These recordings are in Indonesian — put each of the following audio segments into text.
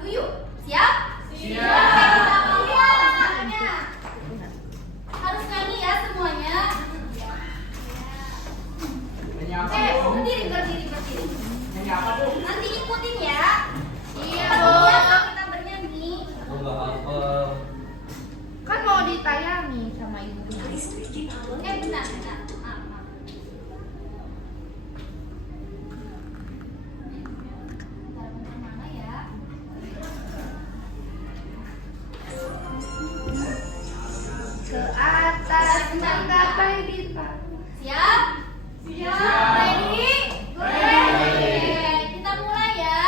dulu yuk. Siap? Siap. Kita mulai. Harus nyanyi ya semuanya. Nyanyi apa, Bu? Berdiri. Nyanyi apa, Bu? Nanti ikutin ya. Iya, Kita Bu. kalau kita bernyanyi. Enggak hafal. Kan mau ditayangi sama ibu. Benar. Maaf. Bentar, mana ya? Ke atas menggapai bintang. Siap? Ready? Kita mulai ya.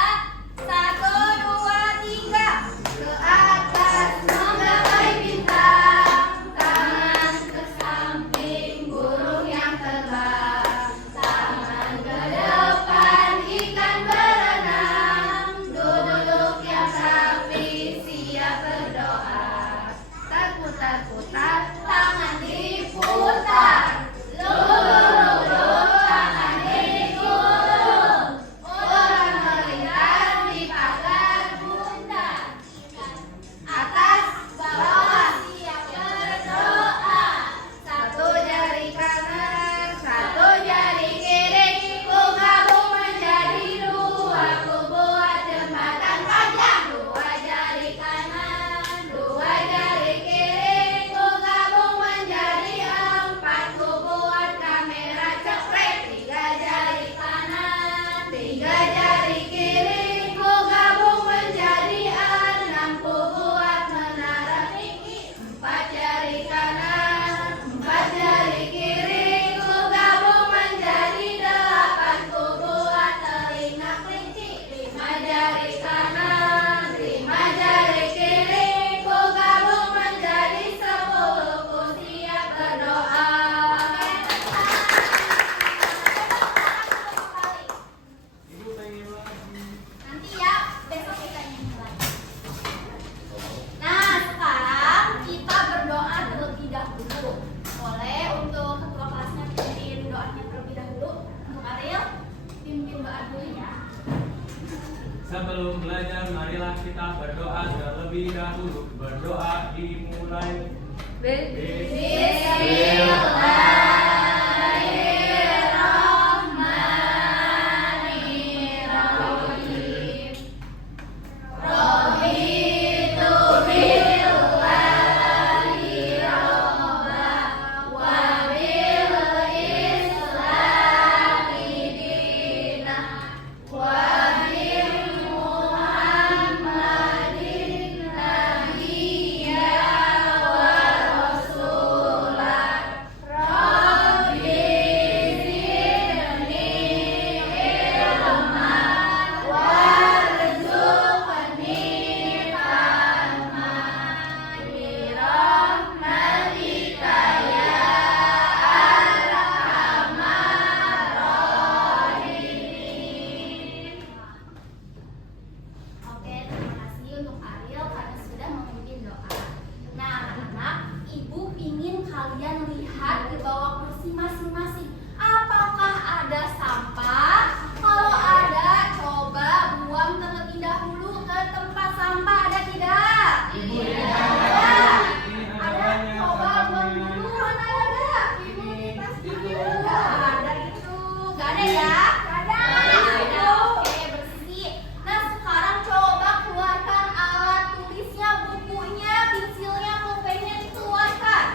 1, 2, 3. Ke atas menggapai bintang, tangan ke samping burung yang terbang, tangan ke depan ikan berenang, duduk yang rapi siap berdoa. Putar-putar, tangan diputar, lurus tangan digulung, orang melintas di pagar bunda. Atas bawah siap berdoa, satu jari kanan, satu jari kiri, ku gabung menjadi dua, ku buat jembatan panjang. Dua jari kanan, dua jari kiri, ku gabung menjadi empat, ku buat kamera cepret. Tiga jari kanan, tiga jari kiri, ku gabung menjadi enam, ku buat menara tinggi. Empat jari kanan, empat jari kiri, ku gabung menjadi delapan, ku buat telinga kelinci. Lima jari kanan, lima jari kiri, ku gabung menjadi 10, ku siap berdoa. Ibu pengen lagi. Nanti ya, besok kita nyanyi lagi. Nah, sekarang kita berdoa terlebih dahulu. Boleh untuk ketua kelasnya pimpin doanya terlebih dahulu. Untuk Ariel, pimpin doa dulu ya. Sebelum belajar, marilah kita berdoa terlebih dahulu. Berdoa dimulai. Bismillahirrahmanirrahim. Raditu billahi robba wa bil islami dina wa bi Muhammadin nabiyya wa rasulah. Rabbi zidni ilman warzuqni fahman birahmatika ya arhamar rahimin. Oke, terima kasih untuk Ariel karena sudah memimpin doa. Nah, anak-anak, ibu ingin kalian lihat di bawah kursi masing-masing. Apakah ada sampah? Kalau ada, coba buang terlebih dahulu ke tempat sampah. Ada tidak? Ibu, ini Ada. Ada, coba buang dulu. Mana ada? Ibu tas dulu. Ada itu. Gak ada ya? Gak ada. Oke, bersih. Nah, sekarang coba keluarkan alat tulisnya, bukunya, pensilnya, pulpennya dikeluarkan.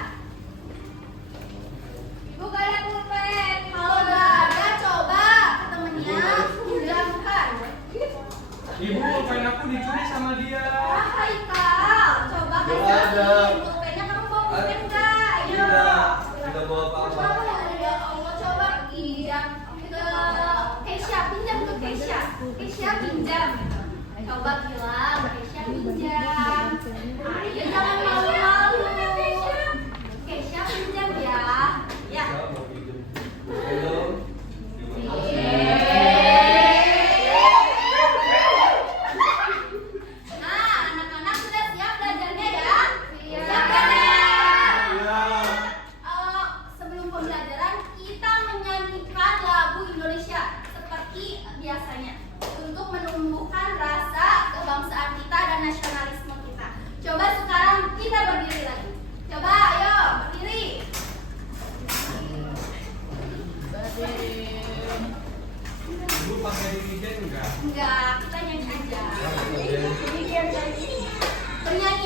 Ibu gak ada pulpen. Kalau gak ada, coba ke temennya hilangkan. Ibu, pulpen aku dicuri sama dia. Hai Kak, coba Gak kasih ada. pulpennya. Kamu bawa pulpen gak? Ayo. Tidak bawa apa-apa. Ya Allah, coba pinjam ke Keisha, pinjam ke Keisha. Keisha pinjam. Coba bilang Keisha pinjam. Ayo jangan malu-malu. Keisha pinjam ya. Ya. Halo. Nah, anak-anak sudah siap belajarnya ya? Siap kan ya? Ya. Sebelum pembelajaran kita menyanyikan lagu Indonesia seperti biasanya untuk menumbuhkan rasa kebanggaan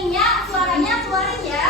nyanyinya, suaranya keluarin ya.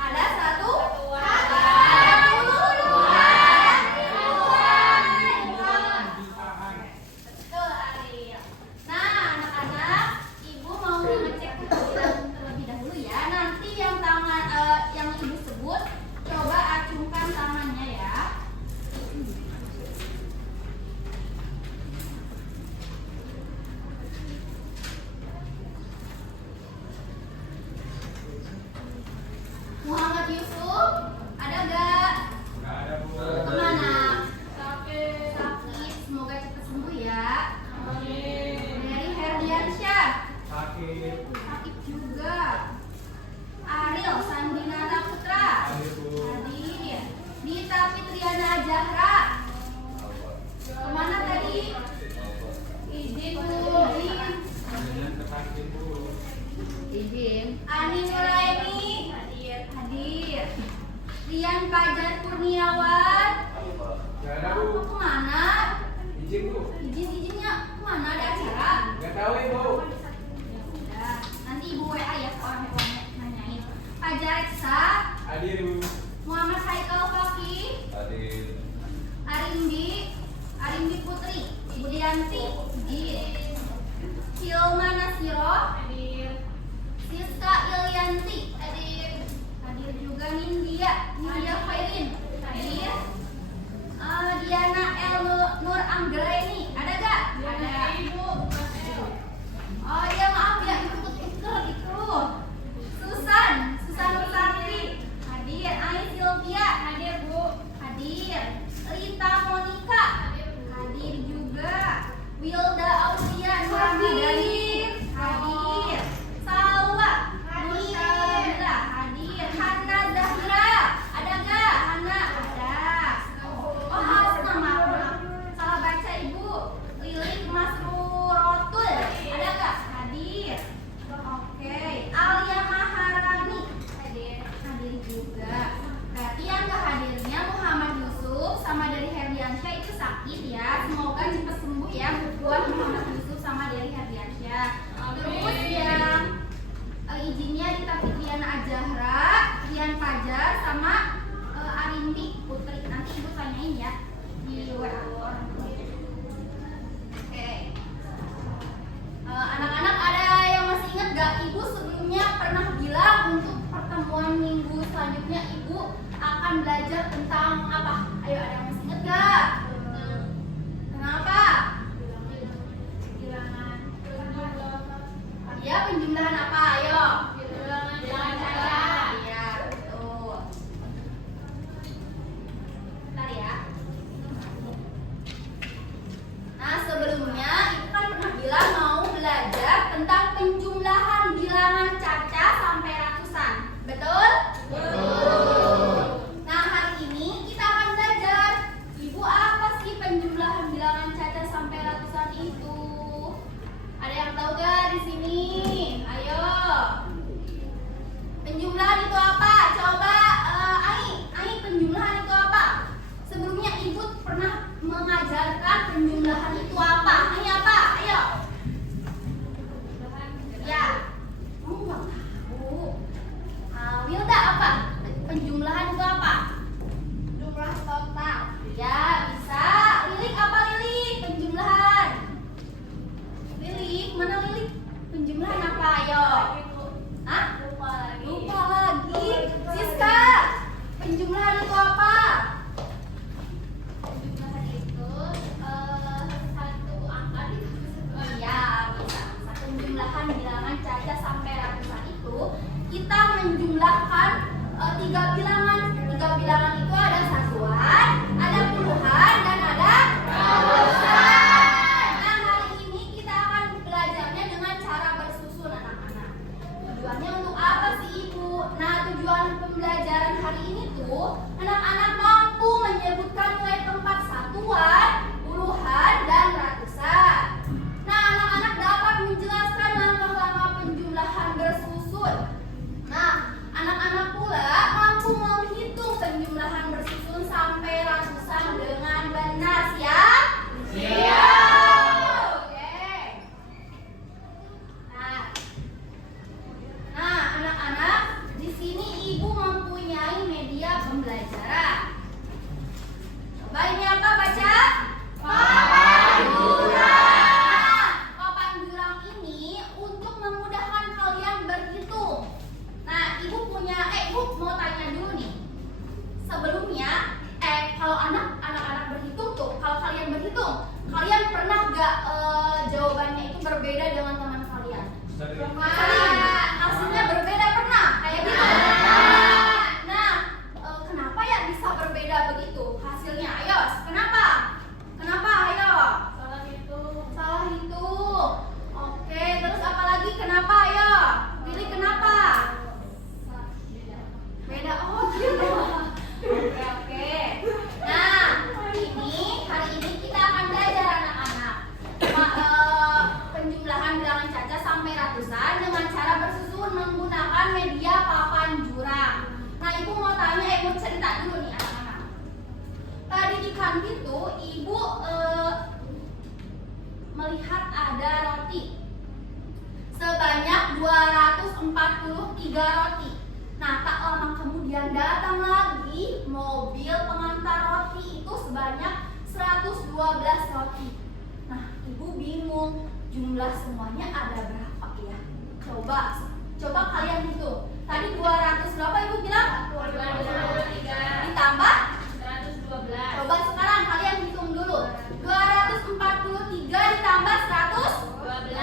Ada satu, belajar tentang apa? Ayo, ada yang masih ingat gak? Kenapa? Ya, penjumlahan apa? Ayo. Bilangan caca. Iya, betul. Bentar ya. Nah, sebelumnya itu kan pernah bilang mau belajar tentang penjumlahan bilangan caca sampai ratusan. Betul? Betul. Nah, hari ini kita akan belajar. Ibu, apa sih penjumlahan bilangan caca sampai ratusan itu? Ada yang tahu gak di sini? Ayo. Penjumlahan itu apa? Coba Ai, penjumlahan itu apa? Sebelumnya Ibu pernah mengajarkan penjumlahan itu apa? Ai apa? Ayo. Ya. Enggak tahu. Wilda apa? Penjumlahan itu apa? Jumlah total. Ya, bisa. Lilik apa Lilik? Penjumlahan. Lilik, mana Lilik? Penjumlahan apa? Ayo. Hah? Lupa lagi. Siska, penjumlahan itu apa? Penjumlahan itu satu angka di iya, bisa. Penjumlahan bilangan caca sampai ratusan itu kita menjumlahkan tiga bilangan. Tiga bilangan itu ada satuan, ada puluhan, dan ada ratusan. Nah, hari ini kita akan belajarnya dengan cara bersusun, anak-anak. Tujuannya untuk apa sih Ibu? Nah, tujuan pembelajaran hari ini tuh anak-anak mampu menyebutkan nilai tempat satuan, puluhan, dan ratusan. Nah, anak-anak dapat menjelaskan langkah-langkah penjumlahan bersusun. Nah, anak-anak pula mampu menghitung penjumlahan bersusun sampai ratusan dengan benar. Siap? Siap. Oke. Nah, anak-anak, di sini Ibu mempunyai media pembelajaran. Coba ini apa? Baca. Papan jurang. Papan jurang ini untuk memudahkan kalian berhitung. Nah, Ibu mau tanya dulu nih. Sebelumnya, kalau anak-anak berhitung tuh, kalau kalian berhitung, kalian pernah gak jawabannya itu berbeda dengan teman kalian? Sering. Hasilnya berbeda, pernah? Kayak gitu. Nah, kenapa ya bisa berbeda begitu hasilnya? Ayo, kenapa? Kenapa? Ayo. Salah hitung. Oke, terus apa lagi? Kenapa? Ayo. Pilih kenapa? Beda. Oh, gitu. Oke. Nah, hari ini kita akan belajar anak-anak penjumlahan bilangan caca sampai ratusan dengan cara bersusun menggunakan media papan jurang. Nah, Ibu mau tanya, mau cerita dulu nih anak-anak. Tadi di kantin tuh Ibu melihat ada roti sebanyak 243 roti. Nah, tak lama kemudian datang lagi mobil pengantar roti itu sebanyak 112 roti. Nah, Ibu bingung jumlah semuanya ada berapa ya? Coba kalian hitung. Tadi 200 berapa Ibu bilang? 223. Ditambah 112. Coba sekarang kalian hitung dulu. 243 ditambah 112.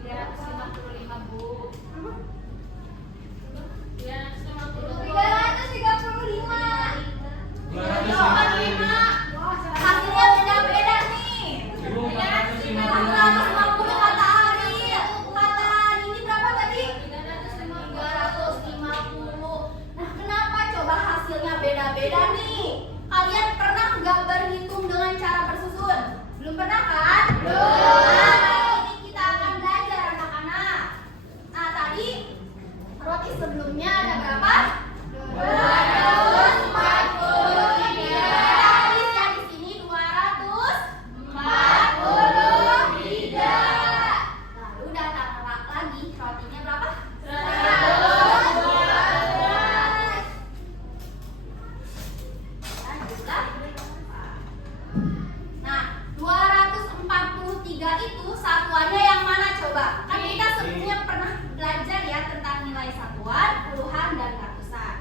355, Bu. 335. Hasilnya beda-beda nih. Ibu, 450. 450 kata Ari. Kata Nini berapa tadi? 350. Nah, kenapa coba hasilnya beda-beda nih? Kalian pernah nggak berhitung dengan cara bersusun? Belum pernah kan? Belum. Nah, hari ini kita akan belajar anak-anak. Nah, tadi roti sebelumnya ada berapa? 243. Tulisnya di sini 243. Lalu datang lagi rotinya berapa? 112. Nah, 243 itu satuannya yang mana coba? Kan kita sebelumnya pernah belajar ya tentang nilai satuan, puluhan, dan ratusan.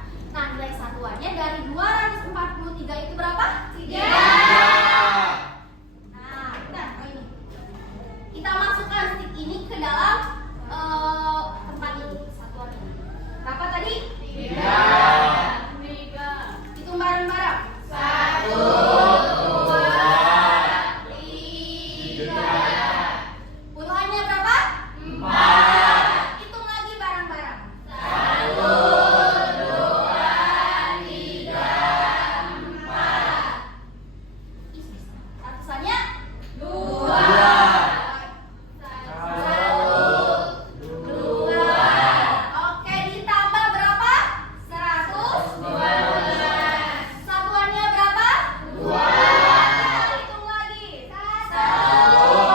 Puluhannya berapa? 4. Hitung lagi bareng-bareng. 1, 2, 3, 4. Ratusannya 2. 1, 2. Oke, ditambah berapa? 112. Satuannya berapa? 2. Hitung lagi. 1,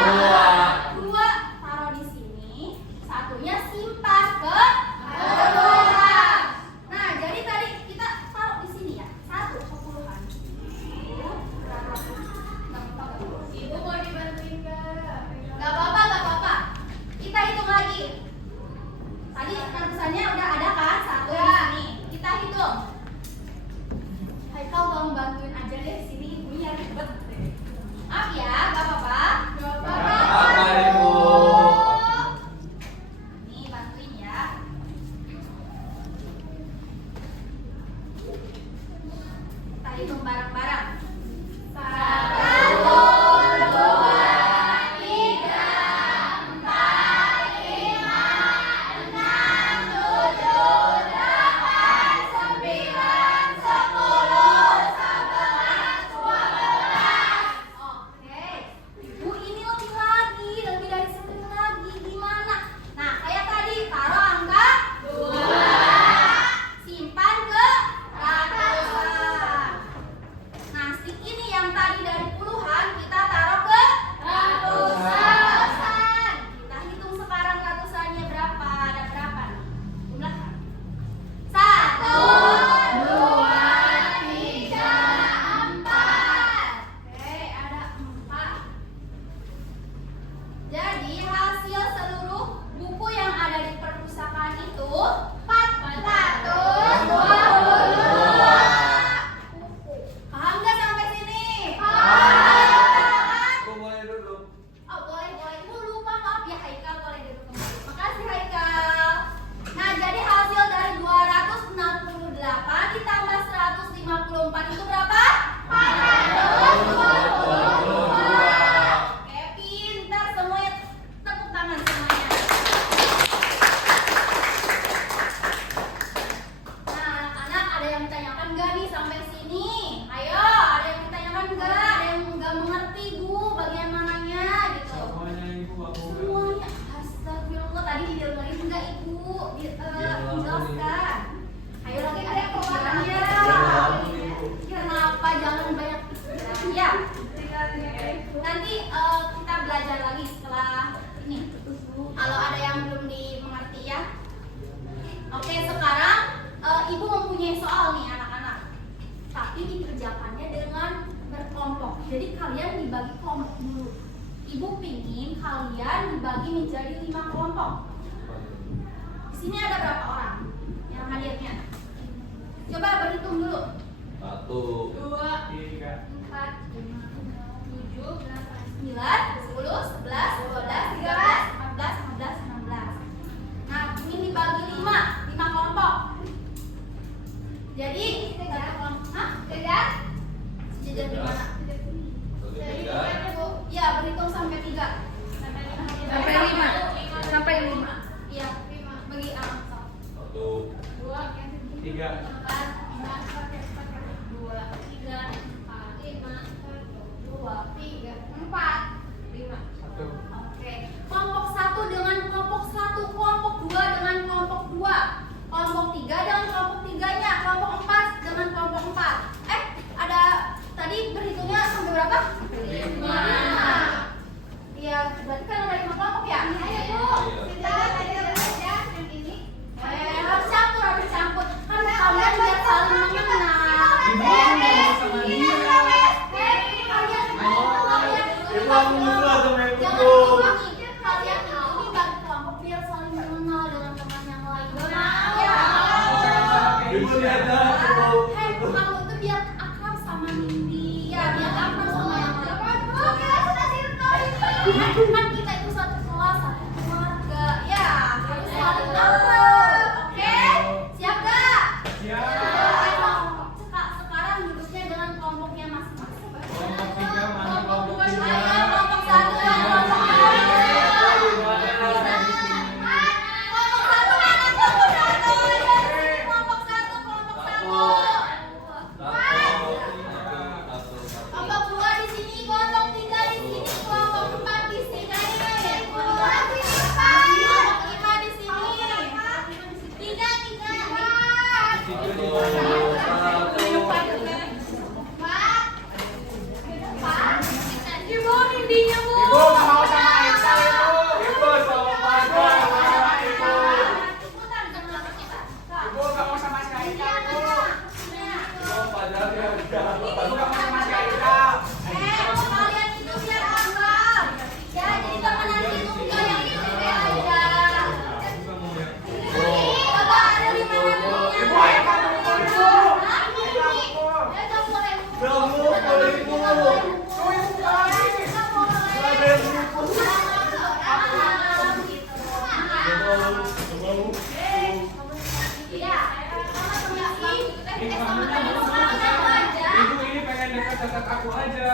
Dua taruh di sini, satunya simpan ke puluhan. Nah, jadi tadi kita taruh di sini ya, satu ke puluhan. Ibu mau dibantuin nggak? Nggak apa-apa. Kita hitung lagi. Tadi ratusannya udah ada kan? Satu di sini. Kita hitung. Haikal tolong bantuin aja deh, sini ibunya ribet. Maaf ya, nggak apa-apa. Apa Ibu? Nih, bantuin ya. Kita hitung bareng-bareng. Satu, dua, tiga, empat, lima, enam, tujuh, delapan, sembilan, 10, 11, 12. Oke, Ibu ini lebih dari 10 lagi. Gimana? Nah, kayak tadi taruh angka 2, simpan ke ratusan. Nah, stick ini yang tadi dari puluhan kita taruh ke ratusan. Kita hitung sekarang ratusannya berapa? Ada berapa nih? Jumlahkan. 1, 2, 3, 4. Oke, ada 4. Jadi hasil seluruh buku yang ada di perpustakaan itu 422 buku. Paham nggak sampai sini? Paham. Aku boleh duduk. Oh, boleh. Ibu lupa, maaf ya Haikal, boleh duduk kembali. Makasih Haikal. Nah, jadi hasil dari 268 ditambah 154 itu berapa? 422. Oke, pintar semuanya. Tepuk tangan semuanya. Nah, anak-anak ada yang ditanyakan nggak nih sampai sini? Ayo, ada yang ditanyakan nggak? Ada yang nggak mengerti Bu, bagian mananya gitu? Semuanya Ibu aku udah. Semuanya, astagfirullah, tadi didengerin nggak Ibu? Menjelaskan. Ayo lagi ada yang keluarannya. Kenapa jangan banyak pikiran? Ya. Nanti kita belajar lagi setelah ini. Kalau ada yang belum dimengerti ya. Oke, sekarang Ibu mempunyai soal nih anak-anak. Tapi dikerjakannya dengan berkelompok. Jadi kalian dibagi kelompok dulu. Ibu pingin kalian dibagi menjadi 5 kelompok. Di sini ada berapa orang yang hadirnya? Coba berhitung dulu. 1, 2, 3. 4, 5, 7, 8, 9, 10, 11, 12, 13, 14, 15, 16. Nah, ini dibagi 5 kelompok. Jadi, satu kelompok. Hah? Sejajar? Sejajar di mana? Ya, berhitung sampai 3. Sampai 5. Sampai 5. Iya, bagi 1, 2, 3. 4, 5, 2, 3, 4, 5, 2, 3, 4, 5. 1. Oke, kelompok 1 dengan kelompok 1, kelompok 2 dengan kelompok 2, kelompok 3 dengan kelompok 3-nya, kelompok 4 dengan kelompok 4. Ada tadi berhitungnya sampai berapa? Sampai 5. Iya, berarti kan ada 5 kelompok ya? Ayo Bu, kita belajar yang ini. Harus campur. Kan kalian biar saling mengenal. Ibu aku ngomong sama dia. Ibu aku ngobrol sama Ibu. Jangan diulangi. Kalian ini bagi kelompok biar saling mengenal dengan teman yang lain. Ya. Ibu diajar Ibu. Kamu tuh biar akrab sama Nindi. Ya, biar akrab sama yang lain. Oke, sudah sirkel. Kan kita itu satu kelas, satu keluarga. Ya, harus saling akrab. Oke? Siap gak? Siap. Sekarang duduknya dengan kelompoknya masing-masing. Kelompok 3 mana kelompok 3? Ayo, kelompok 1 dan kelompok 2. Kelompok 2 di sini, kelompok 3 di sini, kelompok 4 di sini. Ibu ini pengen dekat-dekat aku aja.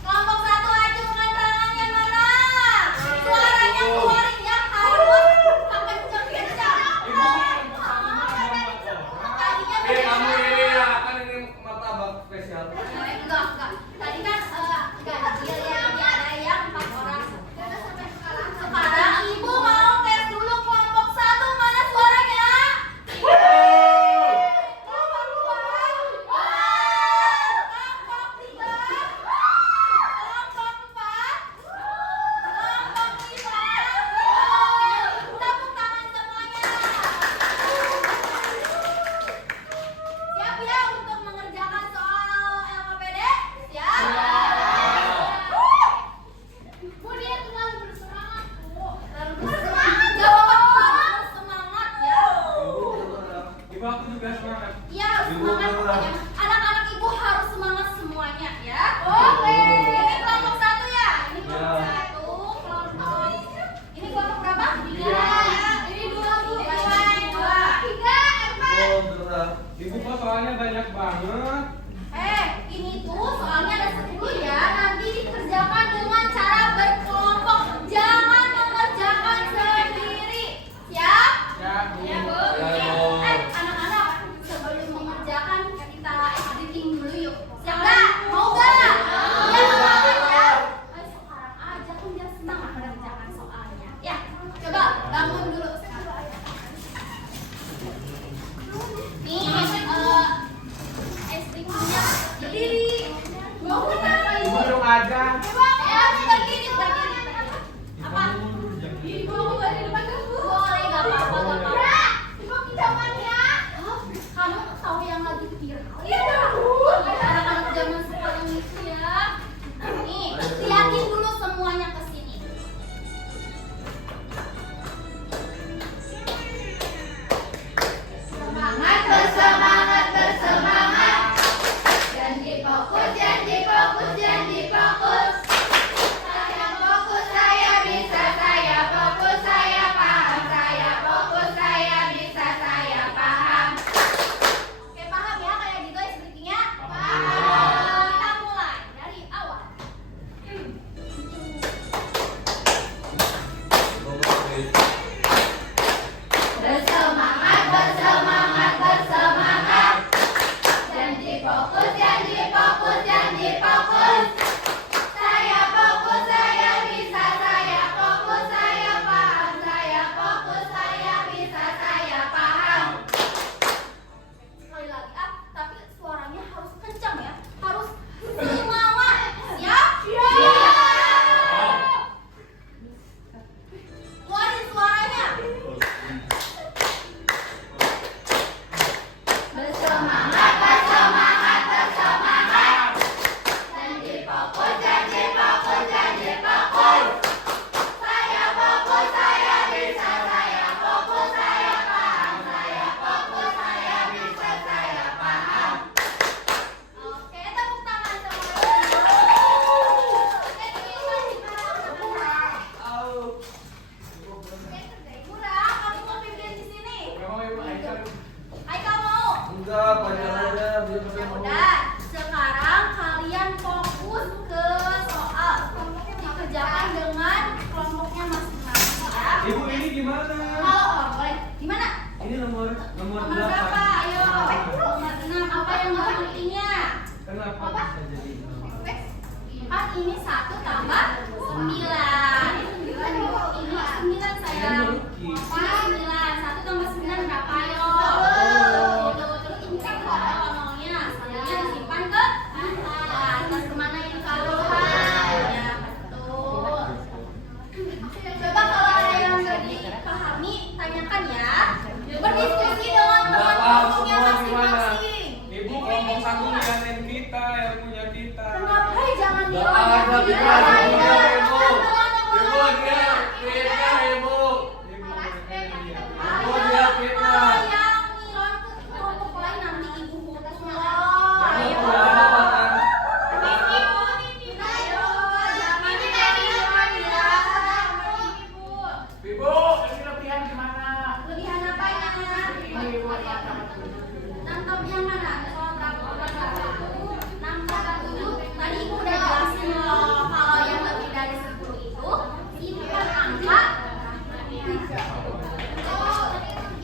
Kelompok satu acungkan tangannya mana? Suaranya keluarin yang harus kenceng-kenceng. Kamu ini ya, kan ini martabak spesial. Enggak. Tadi kan ganjil ya, ini ada yang 4 orang. Sekarang ibu mau tes dulu kelompok satu mana suaranya? Kelompok 2, kelompok 3, kelompok 4, kelompok 5. Tepuk tangan semuanya. Siap ya untuk mengerjakan soal LKPD? Siap? Bu, dia terlalu bersemangat, Bu. Terlalu bersemangat. Jawab semangat ya. Ibu aku juga semangat. Iya, harus semangat pokoknya. Anak-anak ibu harus semangat semuanya ya. Oke. Ini kelompok satu ya. Ini kelompok satu. Kelompok. Ini kelompok berapa? 3. Ini 2, Bu. Ini 2. 3, Empat. Ibu kok soalnya banyak banget. Ini tuh soalnya ada 10 ya. Nanti dikerjakan dengan cara berkelompok. Jangan mengerjakan sendiri. Siap? Ya, Bu. Ya, Bu. Anak-anak, sebelum mengerjakan kita editing dulu yuk. Siap nggak? Mau nggak? Ya, semangat ya. Ayo sekarang aja kan biar semangat mengerjakan soalnya. Ya, coba bangun dulu. Nih, istrinya berdiri. Mau ngapain? Ibu dong aja. Berdiri. Apa? Ibu boleh depan aku? Boleh, nggak apa-apa. Ibu kejauhan ya. Kamu tahu yang lagi viral? Iya tahu. Anak-anak zaman sekarang itu ya. Nih, liatin dulu semuanya ke sini. Semangat, bersemangat, bersemangat. Janji fokus, janji fokus, janji fokus. Saya fokus, saya bisa, saya fokus, saya paham, saya fokus, saya bisa, saya paham. Oke, paham ya kayak gitu ya speakingnya? Paham. Kita mulai dari awal. Bersemangat, bersemangat, bersemangat. Janji fokus, janji fokus, janji fokus. Saya fokus, saya bisa, saya fokus, saya paham, saya fokus, saya bisa, saya paham. Sekali lagi tapi suaranya harus kencang ya, harus semangat. Siap? Siap. Keluarin suaranya. Bersemangat, bersemangat, bersemangat. Janji fokus, janji fokus, janji fokus. Saya fokus, saya bisa, saya fokus, saya paham, saya fokus, saya bisa, saya paham. Oke, tepuk tangan semuanya. Oke, Murah, kamu mau pimpin di sini? Kamu ibu Aisyah. Hai kamu. Enggak, panjang aja biar pakai mau. Udah, sekarang kalian fokus ke soal. Dikerjakan dengan kelompoknya masing-masing ya. Ibu ini gimana? Boleh. Gimana? Ini nomor Nomor berapa? 8. Ayo. Nomor 6. Apa yang nggak pentingnya? Kenapa Apa? bisa jadi nomor? Kan ini 1 tambah 9. Ini 9 sayang. Ini 9. 1 tambah 9 berapa? Ayo. Terus ini kan ada nolnya. Salahnya disimpan ke atas kemana ini kalau? Ya, betul. Coba kalau ada yang nggak dipahami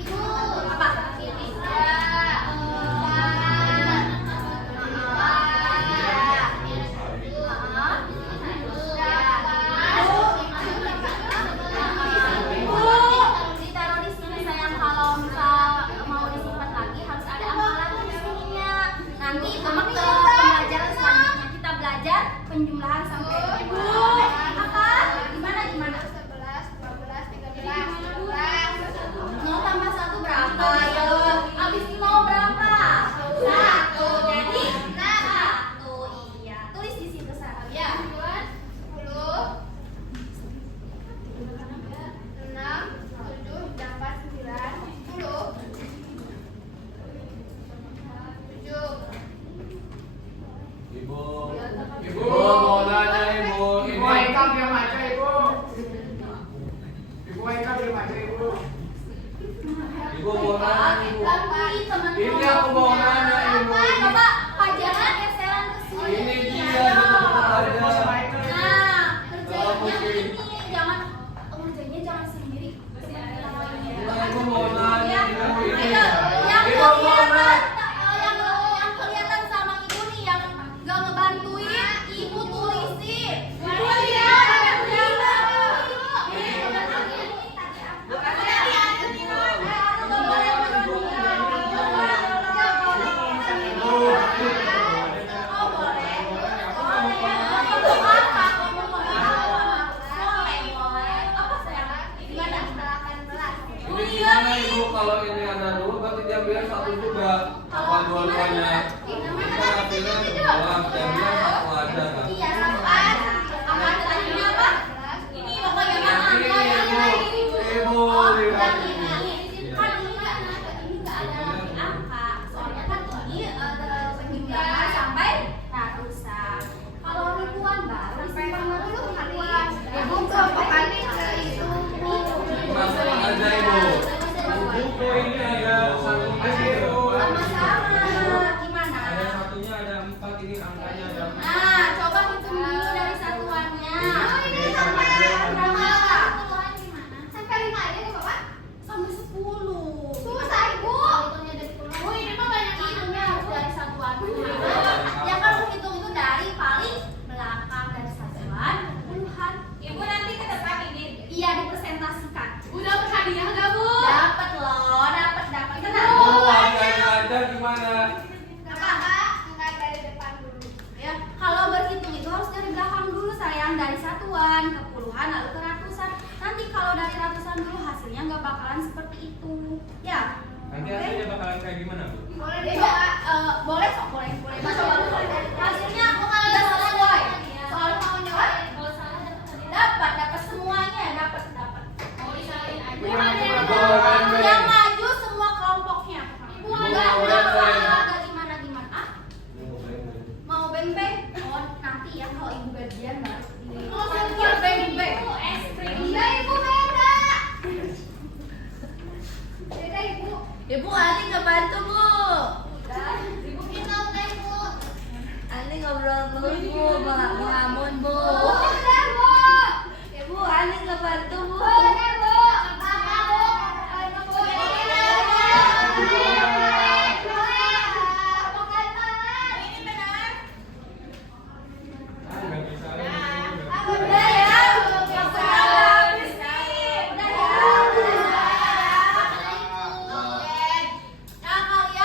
Ibu apa? Ditaruh di sini sayang, kalau misal mau disimpan lagi harus ada angka lagi di sininya. Nanti itu ke pembelajaran selanjutnya kita belajar penjumlahan sampai apa? Gimana? 0 tambah 1 berapa? Ayo, abis 0 berapa? 1. Jadi 1. Iya, tulis di situ saja. Ya. 10 Ibu. Ibu mau nanya ibu. Ibu Haikal diam aja ibu. Ibu Haikal diam aja ibu. Ibu mau nanya ibu. Teman-teman. Ini aku mau nanya ibu. Coba pajangan geseran ke sini. Ini dia aja. Nah, kerjanya ini kerjanya jangan sendiri. Ibu mau nanya ibu ini. Ayo, yang kelihatan sama ibu nih yang nggak ngebantuin, ibu tulisin. Ini gimana ibu kalau ini ada 2 berarti dia biar 1 juga. Apa dua-duanya? Kita pilih 2, dia biar 1 aja kan. Iya, sampai. Apa tadinya apa? Ini pokoknya mana? Ibu lihat ini. Kan ini nggak ada lagi angka. Soalnya kan ini penjumlahan sampai ratusan. Kalau ribuan baru disimpan dulu ribuan. Ibu berapa kali ke itu? Masuk aja ibu. Buku ini ada 1 ibu. Sama-sama. Gimana? Ada satunya ada 4, ini angkanya ada 4. Nah, coba hitung dulu dari satuannya. Ini sampai berapa? Sampai 5 aja nih Bapak? Sampai 10. Susah Ibu. Oh, ini mah banyak hitungnya harus dari satuan dulu. Ya kalau hitung itu dari paling belakang dari satuan puluhan. Ibu nanti ke depan ini. Iya, dipresentasikan. Udah berhadiah enggak Bu? Dapat loh, dapat. Tenang. Ibu angkanya aja gimana? Kakak, enggak dari depan dulu. Ya, kalau berhitung itu harus dari belakang dulu sayang, dari satuan ke puluhan lalu ke ratusan. Nanti kalau dari ratusan dulu hasilnya nggak bakalan seperti itu. Ya. Nanti Oke? hasilnya bakalan kayak gimana, Bu? Boleh deh. Boleh sok, boleh. Hasilnya aku nggak sesuai. Soalnya mau nyoba Kalau salah dapat semuanya, dapat. mau disalahin aja. Ibu ada yang yang maju semua kelompoknya. Ibu Nggak gimana? Ah? Mau beng-beng? Oh, nanti ya kalau ibu gajian baru. Iya, beng-beng. es krim. Enggak, ibu beda. Beda Ibu. Ibu Ali nggak bantu bu. Ibu kita udah Ibu. Ali ngobrol terus bu, mengamun bu. Udah Bu. Ibu Ali nggak bantu bu. Udah Bu. Apa Bu? Ayo Bu. Ini benar. Nggak bisa lagi. Udah ya, habis nih. Udah ya. Nah, kalian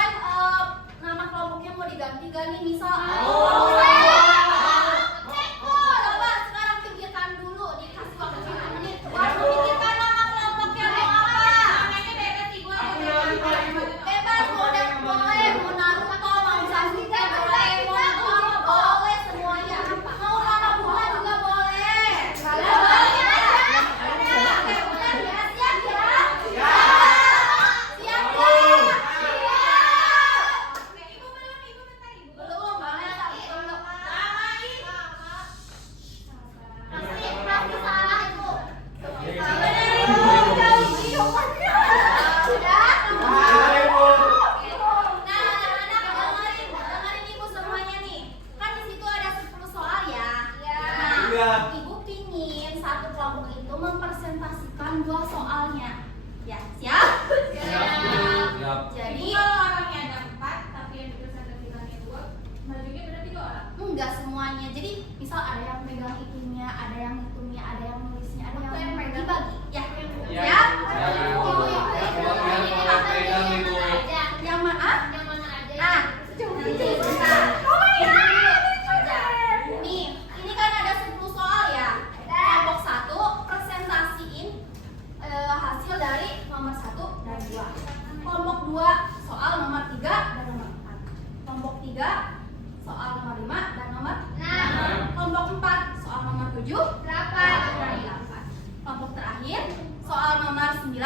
9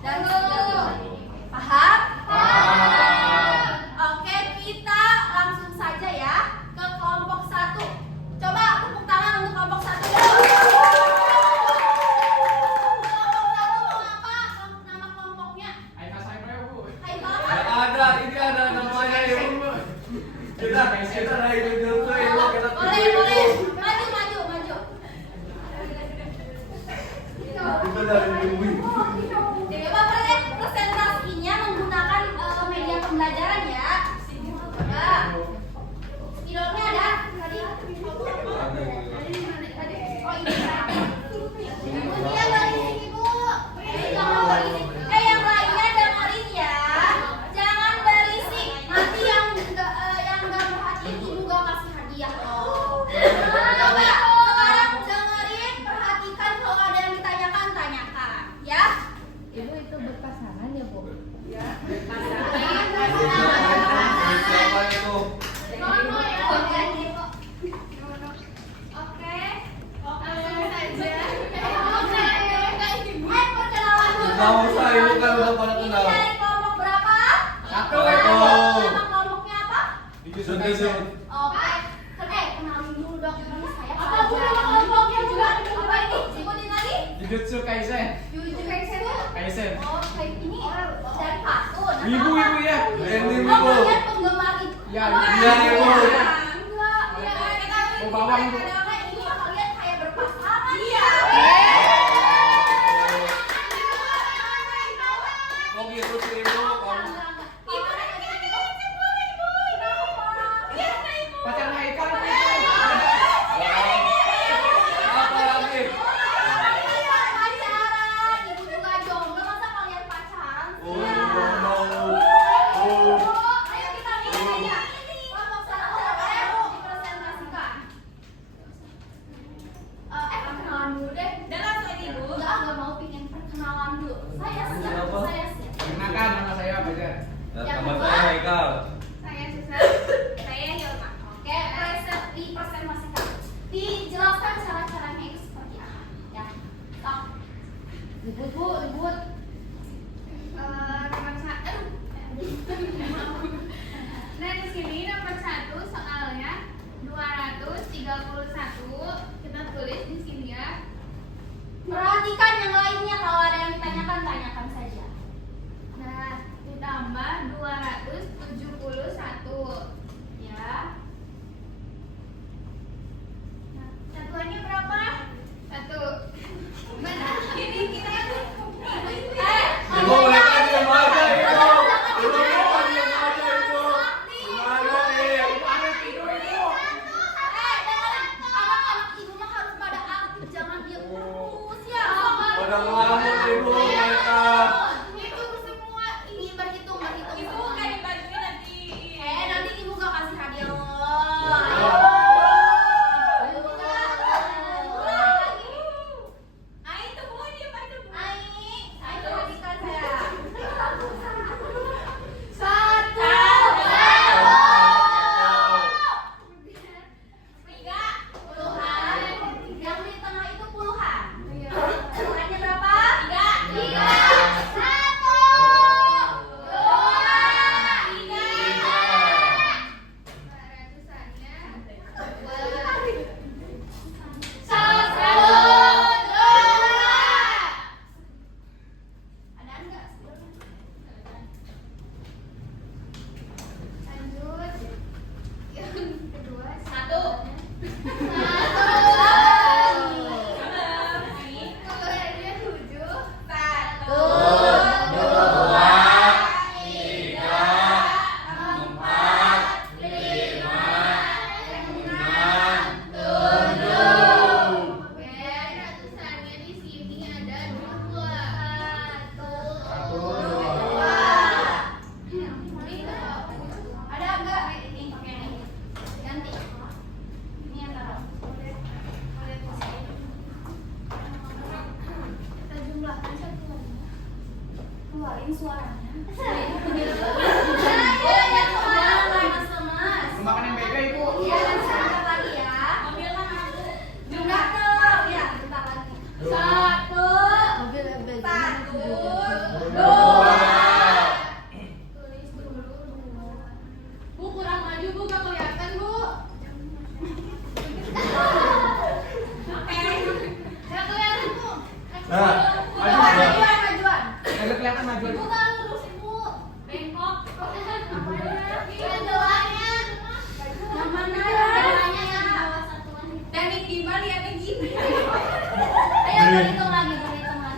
dan 10. Paham? Oke, kita langsung saja ya ke kelompok 1. Coba tepuk tangan untuk kelompok 1 dulu. Kelompok 1 mau apa? Nama kelompoknya? Ayo saya Bu. Haikal Ya apa? ada, ini ada namanya Ibu. Kita naik ke Ibu, kita Boleh. Maju. Kita dari Ibu. Coba presentasinya menggunakan media pembelajaran ya. Coba. Spidolnya ada tadi. Oh ini. Kemudian balikin Ibu. Yang lainnya dengerin ya. Jangan berisik. Nanti yang nggak perhatiin Ibu gak kasih hadiah loh. Coba sekarang dengerin, perhatikan kalau ada yang ditanyakan tanyakan ya. Ibu itu berpasangan ya, Bu? Siapa itu? Nggak usah, Ibu kan udah pada Ini kenal. dari kelompok berapa? Satu. Nama kelompoknya apa? Sudah. Oke. Kenalin dulu dong. Ini saya. Apa Bu nama kelompoknya juga? Apa ini? Sebutin lagi. Jujutsu Kaisen. Jujutsu Kaisen. Kaisen. Oh, kayak ini dari kartun. atau Ibu apa? ya. Ini Oh, Ibu. kalian penggemar itu. Ya, Apa? iya, Ibu. Enggak. Mau bawang, Bu. Kadang-kadang ini kalian kayak berpasangan. Iya. Kok gitu sih Ibu? Pacar Haikal. Apa lagi? Pacaran, ibu juga jomblo, masa kalian pacaran sih? Ayo kita bikin aja. Kelompok 1 dipresentasikan. Perkenalan dulu deh. Enggak mau pingin perkenalan dulu. Saya siap. Kenalkan nama saya Fajar. Nama saya Haikal. Saya Susan. Saya Hilma. Oke, dipresentasikan. Dijelaskan cara-caranya itu seperti apa. Ya. Sok. Ribut, Bu, ribut. Nah di sini nomor 1 soalnya 231 kita tulis di sini ya. Perhatikan yang lainnya, kalau ada yang ditanyakan tanyakan saja. Nah ditambah 271 Ya. Nah, satuannya berapa? 1. Benar. Ini kita Ibu boleh kan diam aja Ibu. Ibu boleh kan diam aja Ibu. Gimana nih? Anak-anak ibu mah harus pada aktif, jangan diam terus ya. Pada ngelamun Ibu mereka. Itu semua ini berhitung. Ibu kan dibantuin nanti. Nanti ibu gak kasih hadiah loh. Ai tuh Bu, dia bantu Bu. Ayo perhatikan saya. Tiga puluhan. Yang di tengah itu puluhan. Puluhannya berapa? Tiga. Satu. Dua. Tiga. Satu. Dua. Ada enggak? Satu. Ada enggak? Ini pakai ini. Ganti. Ini yang taruh. Kita jumlahkan satu lagi. Keluarin suaranya. Jangan lemas-lemas. Makan yang beda Ibu. Iya, sebentar lagi ya. Jumlah tuh. Ya, bentar lagi. Satu. Mobil Satu. kelihatan maju. Ibu nggak lurus ibu. Bengkok. Doanya. Yang mana ya? Doanya yang bawah satuan. Dan Bima lihatnya gini. Ayo berhitung lagi.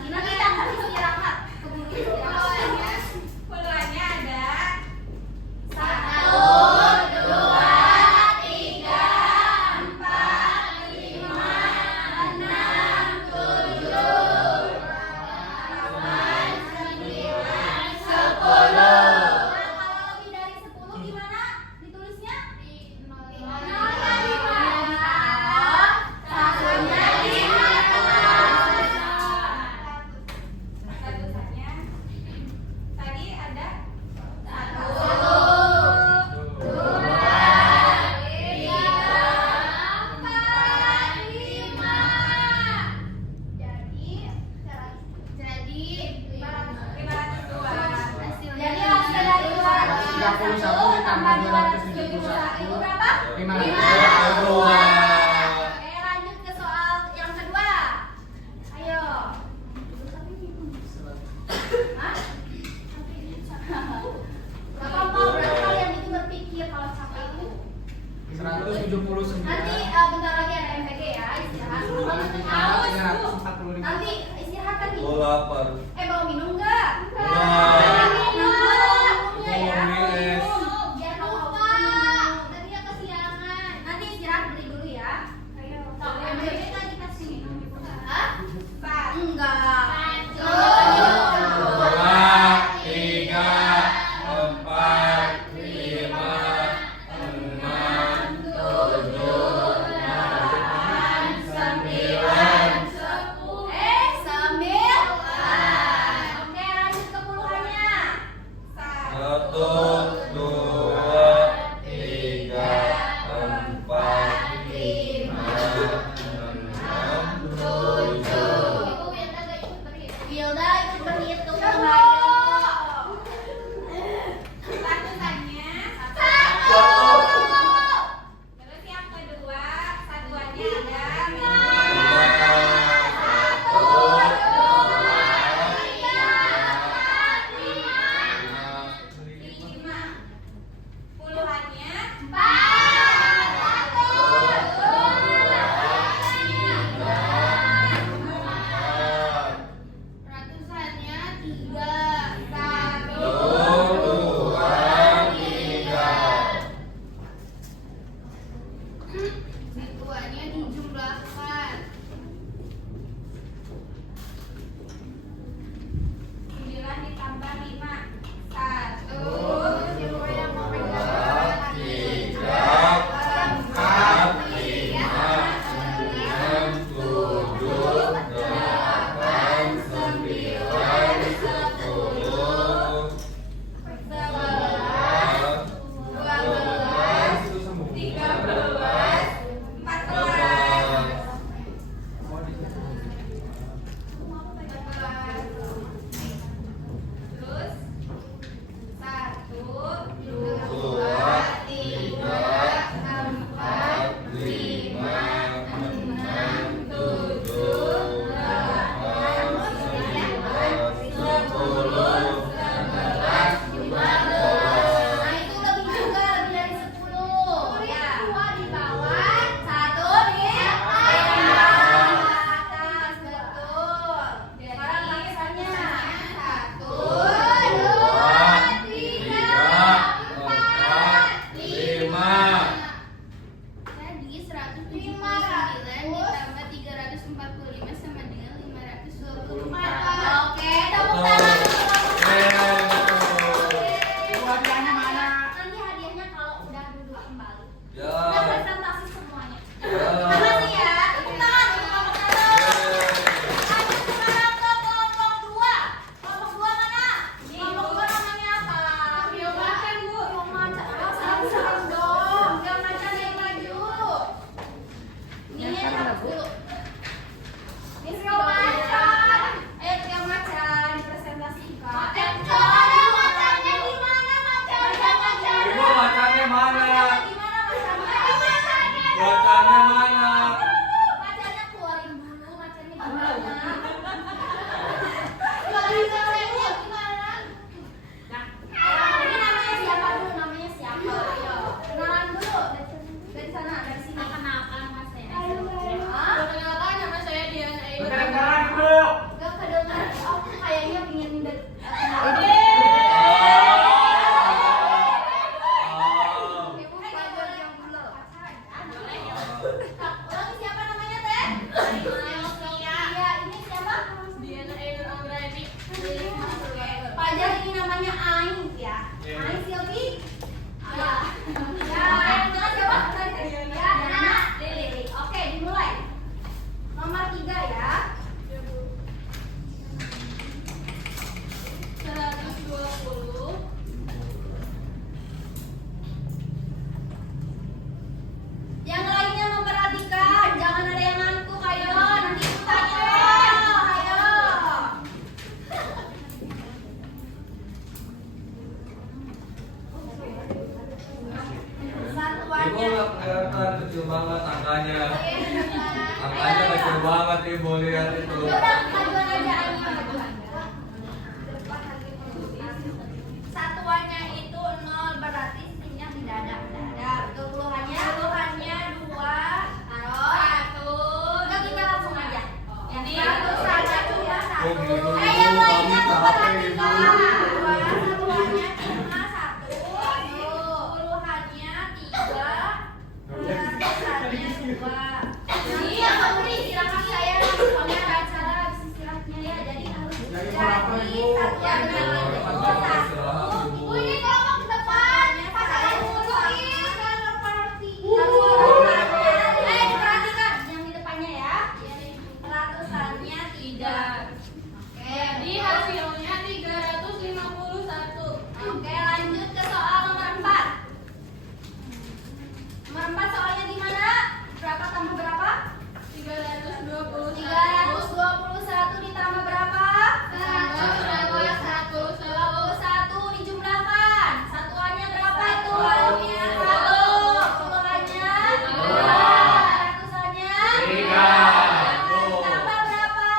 Nanti kita harus istirahat. Keburu istirahat. Polanya ada 1, 2, 3, 4, 5, 6, 7, 8, 9, 10. Kalau lebih dari 10 gimana ditulisnya? Nolnya di mana? Satunya di mana? ratusannya. Tadi ada 1, 2, 3, 4, 5. Jadi 502. Jadi hasil dari 231 tambah 271 itu berapa? 502. Oke, lanjut ke soal yang kedua. Ayo. Hah? Gampang, berarti kalian itu berpikir kalau capek itu. 179. Nanti bentar lagi ada MPG ya, istirahat. Nanti istirahat kan nih. Gua lapar. Mau minum nggak? Enggak. Minum. Minumnya ya. Mau minum es. Biar kamu haus. Nanti ya kesiangan. Nanti istirahat beli dulu ya. Ayo. Kalau MPG kan dikasih minum. Hah? Pak. Enggak. 2, 3, 4, 5, 6, 7, Ibu pelajar yang dulu. Ulangi siapa namanya teh? Iya, ini siapa? Pelajar ini namanya Ain ya. Ain Silvi. Ya. Ya, jelas siapa? Ya, Nana Lili. Oke, dimulai. Nomor 3 ya. 120. Yang lainnya memperhatikan, jangan ada yang ngantuk, ayo nanti tanya. Ayo. Ibu Satuannya. nggak kelihatan kecil banget angkanya. Angkanya kecil banget ibu lihat itu. Ya udah, majuan aja Ain, majuan. Satuannya itu 0 berarti sininya tidak ada. Betul puluhannya 2 taruh. Udah kita langsung aja. Ini ratusannya cuma 1. Oh, gitu. Yang lainnya Kami capek, memperhatikan. Ibu. Satuannya cuma 1. Puluhannya 3. Ratusannya 2. Jadi yang memberi silakan saya kami ada acara habis istirahatnya ya. Jadi harus jadi satu ya benar. Ibu ini kelompok ke depan. Pasangan dulu ini kalau party. Perhatikan yang di depannya ya. Ratusannya 3. Oke. Jadi hasilnya 351. Oke, lanjut ke soal nomor 4. Nomor 4 soalnya di mana? Berapa tambah berapa? 321. 321 ditambah berapa? 21 dijumlahkan. Satuannya berapa itu? Satu. Puluhannya? 2. Ratusannya? 3. Ditambah berapa?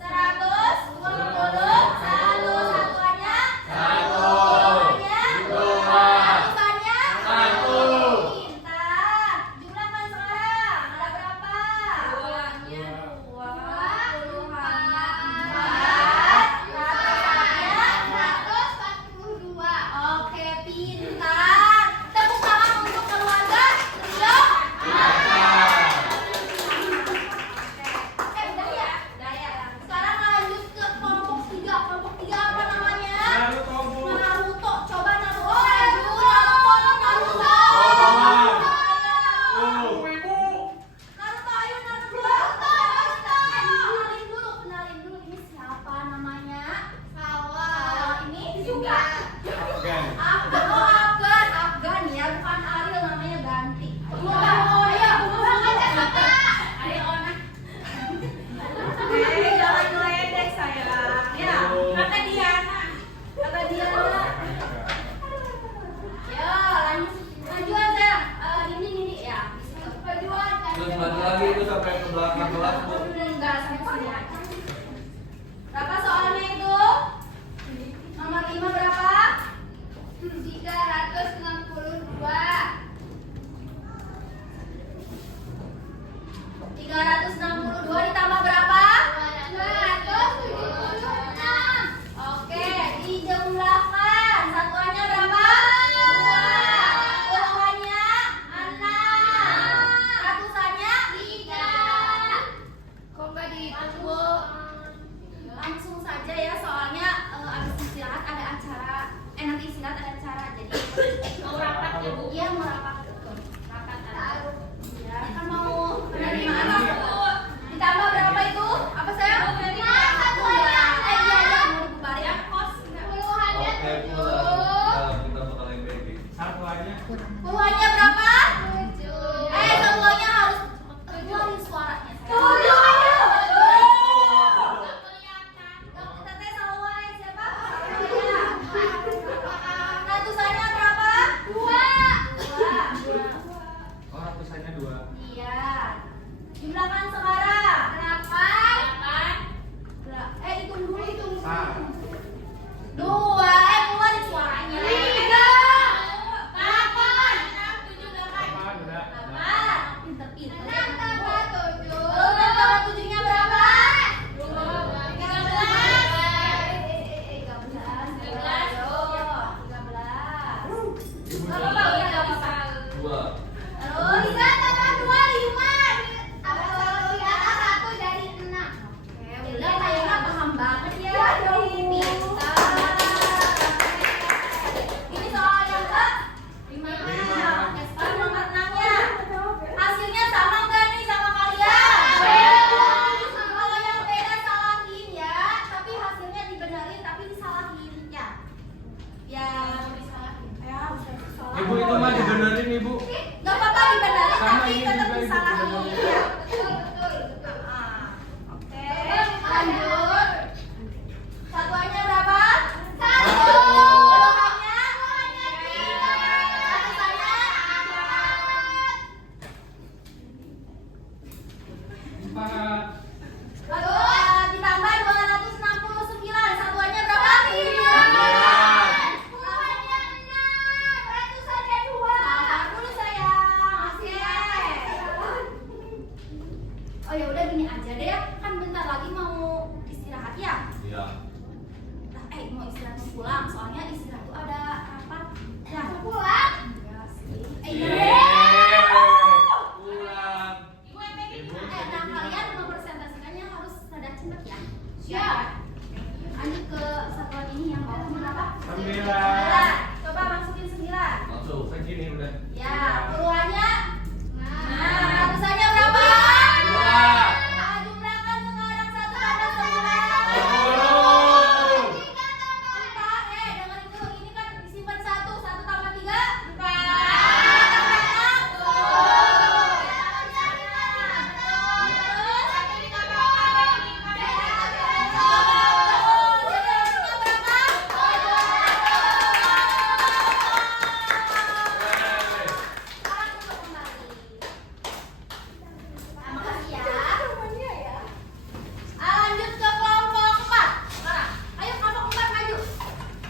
121. Satuannya? 1. Puluhannya? 2. Ratusannya? 1. Pintar. Jumlahkan sekarang. Ada berapa? Puluhannya 2. Puluhannya 4. Ratusannya 142. Oke, pintar. Tepuk tangan untuk keluarga Rio. Udah ya? Udah ya. Sekarang lanjut ke kelompok 3. Kelompok 3 apa namanya? Naruto, Bu. Naruto. Coba Naruto. Naruto. Oh, Ibu. Naruto, ayo Naruto. Kenalin dulu ini siapa namanya? Sawa. Ini juga. Afgan. Afgan. Oh, Afgan. Afgan ya, bukan Ariel namanya ganti. Oh iya, Ariel Ona. Jangan ngeledek sayang. Ya, kata Diana. Kata Diana. Ya, lanjutan sayang. Ini ya. Lanjutan. Terus maju lagi itu sampai ke belakang kelas bu. Enggak, sampai sini aja. Berapa soalnya itu? Nomor 5 berapa? 362. 362 ditambah berapa? 276. Oke, dijumlahkan. Satuannya berapa? 2. Puluhannya 6. Ratusannya 3. Kok nggak dihitung, Bu? Langsung saja ya, soalnya habis istirahat ada acara. Nanti istirahat ada acara. Jadi Mau rapat ya, Bu? iya mau rapat. Rapat ada. Ya, kan mau penerimaan aku. Ditambah berapa itu? Apa saya? Satuannya. Iya, mau dibubarin ya kos. Puluhannya Oke 7. pulang. Kita bakal baby. Satu aja. Puluhannya berapa? 7. Semuanya harus keluarin suaranya. Teteh sama siapa? Ratusannya berapa? 2. Ibu itu mah dibenerin ibu. Gak apa-apa dibenerin Sama tapi ini tetap juga, Ibu. disalahin. Iya, betul. Oke, lanjut. Satuannya berapa? 1. Puluhannya? 3. Ratusannya? 4. Lalu ditambah 269. Satuannya berapa? 9. Puluhannya 6. Ratusannya 2. Sabar dulu sayang. Oke. Oh ya udah gini aja deh ya. Kan bentar lagi mau istirahat ya. Iya. Nah, mau istirahat mau pulang. Soalnya istirahat tuh ada rapat. Nah, pulang? Iya sih. Pulang. Nah kalian mempresentasikannya harus rada cepet ya. Siap. Lanjut ke satuan ini yang bawahnya berapa? 9. Coba masukin 9. Langsung ke sini udah. Ya, puluhannya? Nah, ratusannya berapa? 2. Jumlahkan sekarang 1 tambah 9. 10. Dengerin dulu, ini kan disimpan 1 tambah 3. 4. Lanjut ke kelompok 4. Sekarang, ayo kelompok 4 maju.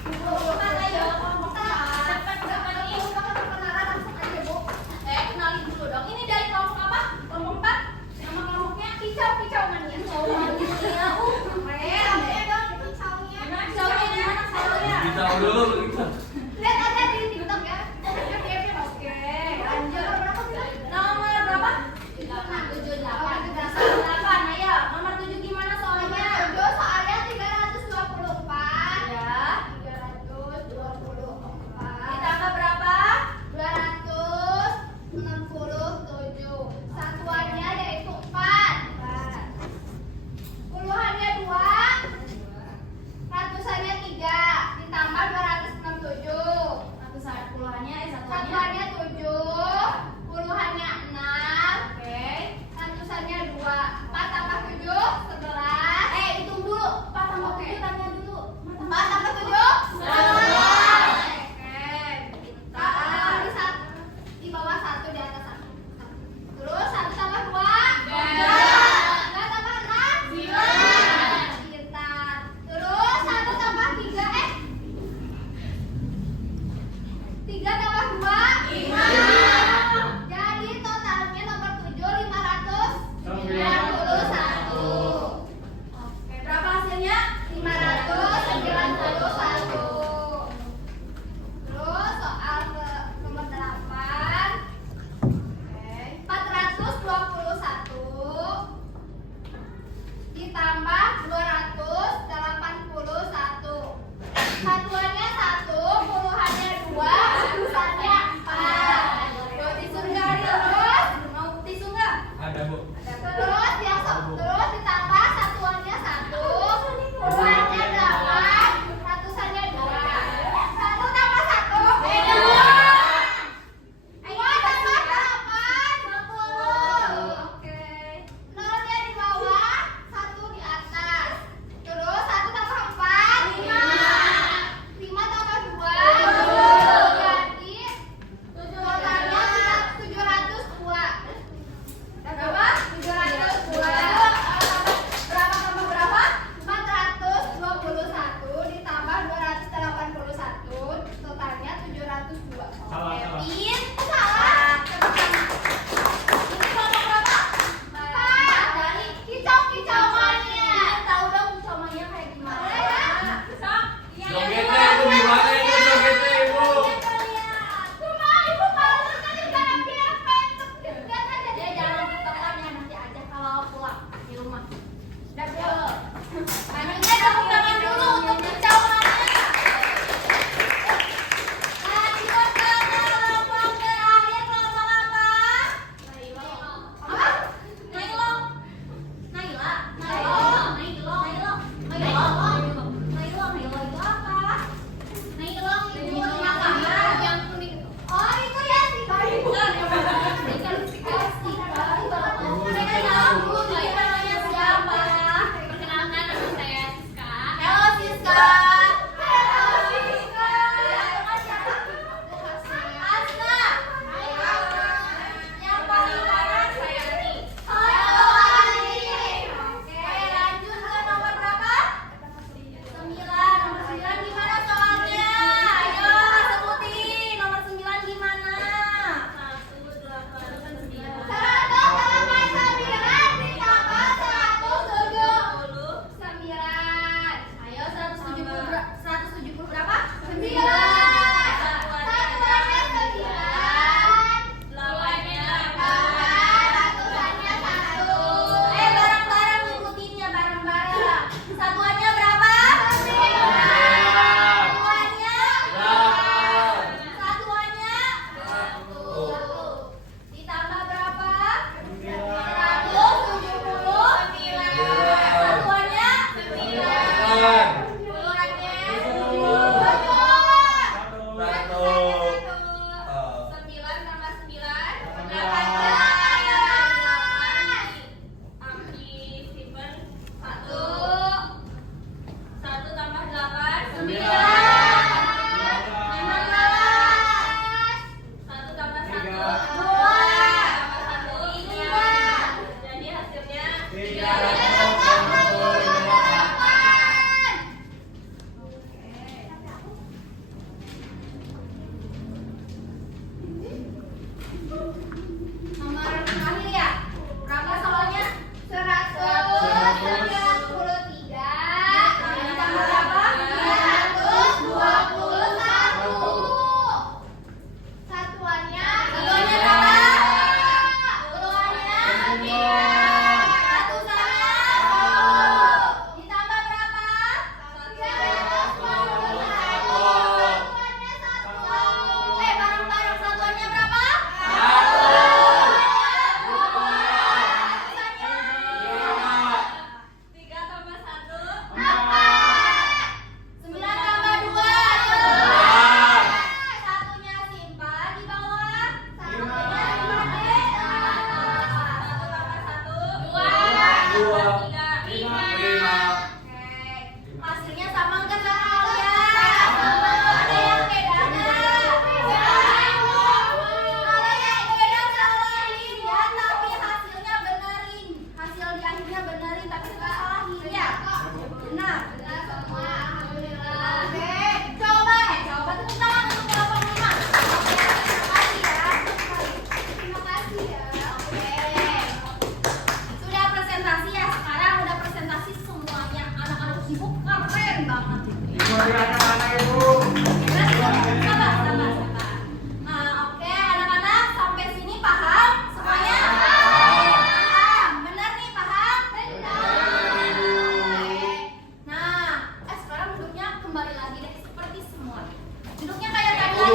Kelompok 4 ayo, kelompok 4. Cepat ini. Perkenalan langsung aja, Bu. Kenalin dulu dong. Ini dari kelompok apa? Kelompok 4. Nama kelompoknya kicau mania. Keren. Dong, itu kicaunya. Kicaunya di mana kicaunya? Kita dulu begitu. Lihat ada di TikTok ya. Oke, lanjut. Nomor berapa? 78. Ayo, nomor 7 gimana soalnya? 7 soalnya 324. Ya. 324. Ditambah berapa? 267. Satuannya yaitu 4. Puluhannya 2. Ratusannya 3. Ditambah 269.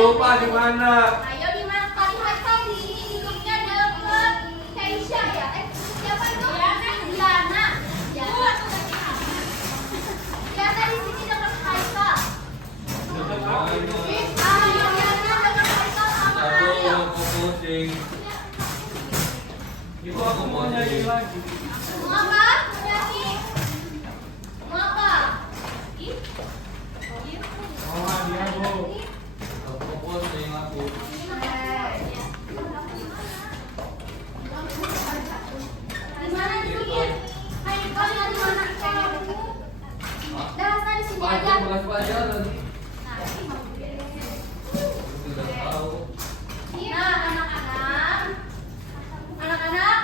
lupa di mana. Ayo di mana? Tadi Haikal di grupnya deket Keisha ya? Siapa itu? Diana. Diana di sini deket Haikal. Diana deket Haikal sama Ariel. Aku pusing. Ibu aku mau nyanyi lagi. Mau apa? Mau nyanyi? Mau apa? Mau hadiah bu. Aku pusing aku. Di mana duduknya? Haikal yang di mana? Dah, sana di sini aja. Makasih pelajaran. Nah, Sudah tahu. Nah, anak-anak,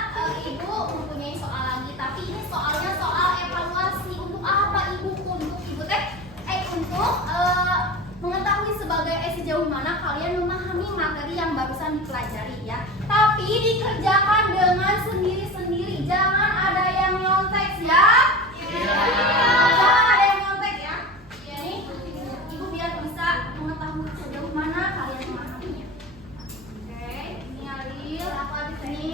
ibu mempunyai soal lagi, tapi ini soalnya soal evaluasi. Untuk apa ibu? Untuk ibu teh, untuk mengetahui sebagai sejauh mana kalian memahami materi yang barusan dipelajari ya. Tapi dikerjakan dengan sendiri-sendiri, jangan ada yang nyontek ya. Jangan ada yang nyontek ya. Nih, ibu biar bisa mengetahui sejauh mana kalian memahaminya. Oke, ini Ariel, apa di sini?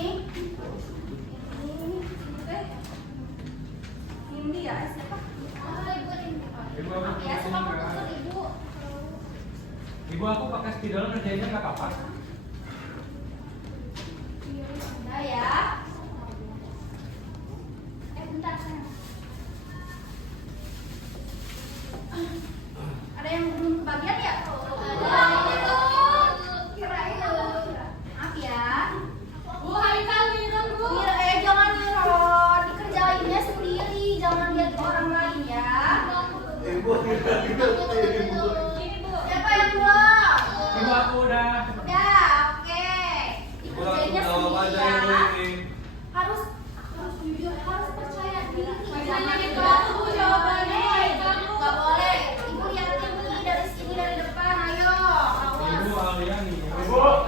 Ini ya, siapa? Oh, ibu ini. Ibu aku Ya, suka putus ibu. Ibu aku pakai spidol ngerjainnya nggak apa-apa. Udah ya. Bentar sayang. Ada yang belum kebagian ya? Kirain. Maaf ya. Bu, Haikal minum, Bu. Jangan niro, dikerjainnya sendiri, jangan lihat orang lain ya. Ibu, Ini, Bu. Siapa yang belum? Ibu aku udah. Udah, oke. ibu aku Dikerjainnya jawab sendiri aja ibu ya. ini. Harus jujur, harus percaya diri. Makanya Jangan itu ragu aku jawabannya. jawabannya. Nggak boleh. Ibu lihatin nih dari sini dari depan. Ayo, awas. Ibu Alia nih.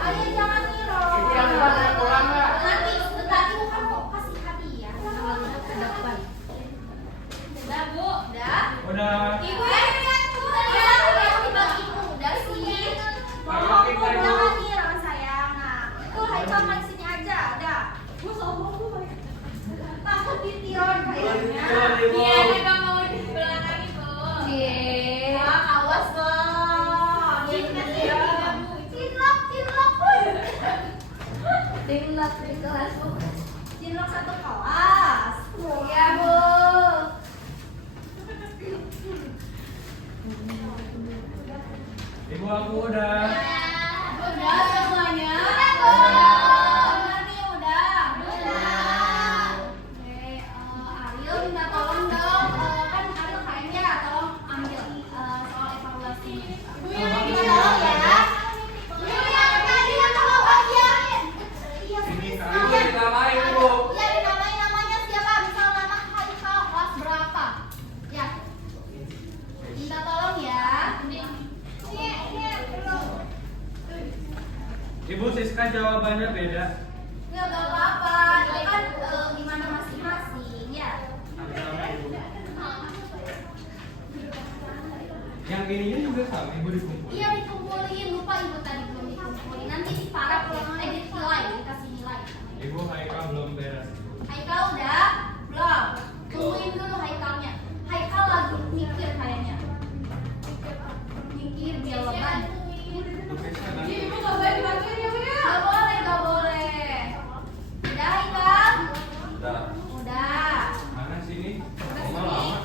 Ayo jangan niro. Ibu yang depan saya pulang nggak? Nanti sebentar ibu kan mau kasih hadiah. Ke depan. Udah, Bu. Udah. Udah. Ibu lihat tuh. Ya, udah dibagi udah sih. Mau aku jangan niro sayang. Nah, itu Haikal main sini aja. Udah. Bu sombong Bu. Takut ditiron kayaknya. Iya, nggak mau dibelah lagi, Bu. Awas dong. Cinlok, Cinlok di kelas Bu. Cinlok satu kelas. Iya Bu. Ibu aku udah. Udah semuanya. Udah nih udah. Oke, Ariel minta tolong dong. Kan Ariel KM-nya tolong ambil soal evaluasi. Minta tolong ya. Yang tadi yang mau bagian. Iya, Ibu dinamain bu. iya dinamain namanya siapa? Misal nama Haikal kelas berapa? Ya. Minta tolong ya. Iya, belum. Ibu Siska jawabannya beda. Nggak apa-apa, itu kan gimana masing-masing ya. Yang ininya juga sama, ibu dikumpul. Iya dikumpulin, lupa ibu tadi belum dikumpulin. Nanti diparah nilai, dikasih nilai. Ibu Haikal belum beres. Haikal udah? Belum. Tungguin dulu Haikalnya. Haikal lagi mikir kayaknya. Mikir jawaban. Ibu nggak boleh dibantuin ya, Bu ya? Gak boleh, gak boleh. Udah Haikal? Udah. Udah. Mana sini? Udah Oma sini. lama.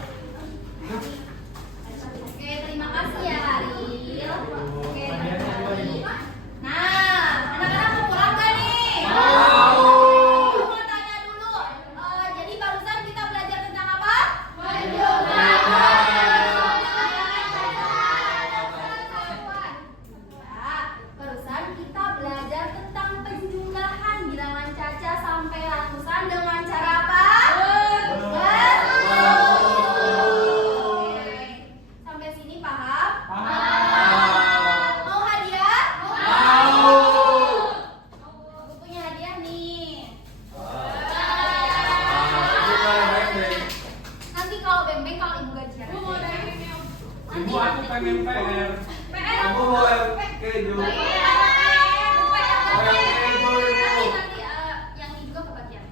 Oke, terima kasih ya Ariel. Oke, Hadiahnya terima dua, kasih. Ibu. Nah, anak-anak mau pulang gak nih? Mau. Aku mau tanya dulu. Jadi barusan kita belajar tentang apa? Barusan kita belajar tentang penjumlahan bilangan Caca sampai ratusan dengan cara apa? Oke. Sampai sini paham? Mau hadiah? Aku punya hadiah nih. Nanti kalau beng-beng kalau ibu gajian. Bu mau dari ini. Ibu aku pengen PR. PR Ibu mau Keju. Nanti yang ini juga kebagian.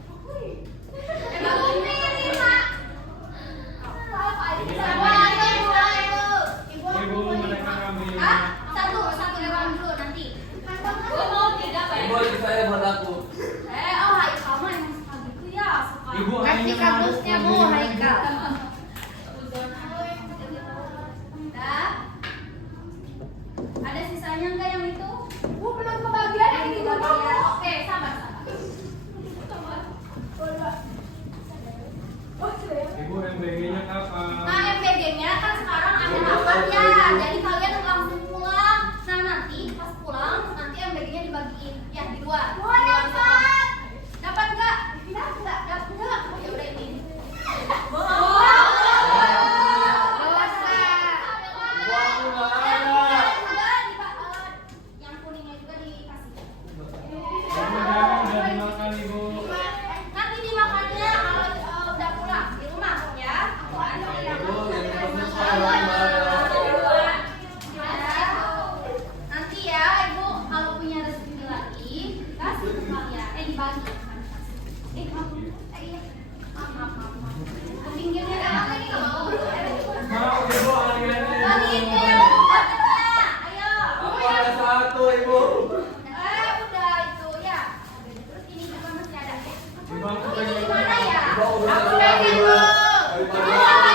Baru ini kelima. Ibu menekan kami. Hah? Satu lewat dulu nanti. Gue mau tiga Ibu saya buat aku. hai kamu emang suka gitu ya, suka. Ibu Kasih hanya kardusnya Bu, Haikal. Dah. Ada sisanya enggak yang itu? Belum kebagian yang ini kebagian. Oke, sabar. Ibu MBG-nya kapan? Nah, MBG-nya kan sekarang ada rapat ya. Jadi kalian langsung pulang. Nah, nanti pas pulang nanti MBG-nya dibagiin ya di luar. Dapat. Dapat enggak? Dapat enggak? Ya udah ini. Yang kuningnya juga dikasih. Jangan udah dimakan Ibu. Nanti dimakannya kalau udah pulang di rumah ya. Aku ada yang nanti ya Ibu kalau punya rezeki lagi kasih ke kalian. Dibagi. Iya. Maaf. Pinggirnya ada ini enggak mau. Mau Ibu aliannya. Bagiin ke Ibu. yang buatnya. Ayo. Aku ada satu Ibu. Udah itu ya. Terus ini juga masih ada ya. Ibu aku Ini pengen. di mana ya? Ibu udah Aku satu pengen Ibu. Bu. Daripada aku.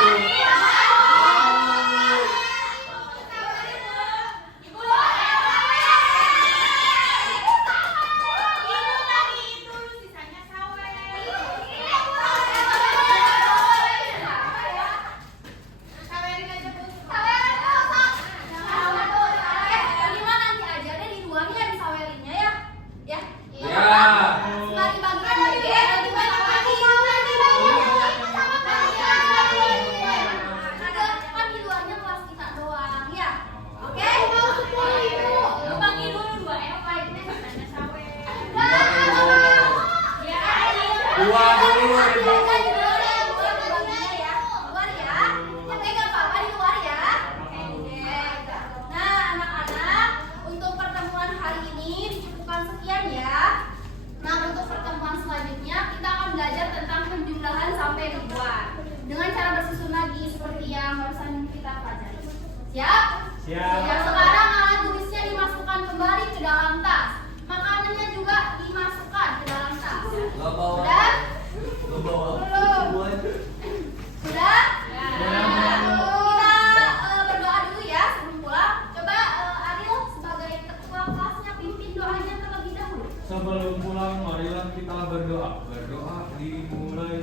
Dua dulu Ibu. Nah, anak-anak, untuk pertemuan hari ini dicukupkan sekian ya. Nah, untuk pertemuan selanjutnya kita akan belajar tentang penjumlahan sampai ribuan dengan cara bersusun lagi seperti yang barusan kita pelajari. Siap? Siap. Ya, sekarang alat tulisnya dimasukkan kembali ke dalam tas. Makanannya juga dimasukkan ke dalam tas. Gak bawa. Sudah? Gak bawa. Belum. Semuanya. Sudah? Ya. Kita berdoa dulu ya sebelum pulang. Coba Ariel sebagai ketua kelasnya pimpin doanya terlebih dahulu. Sebelum pulang marilah kita berdoa. Berdoa dimulai.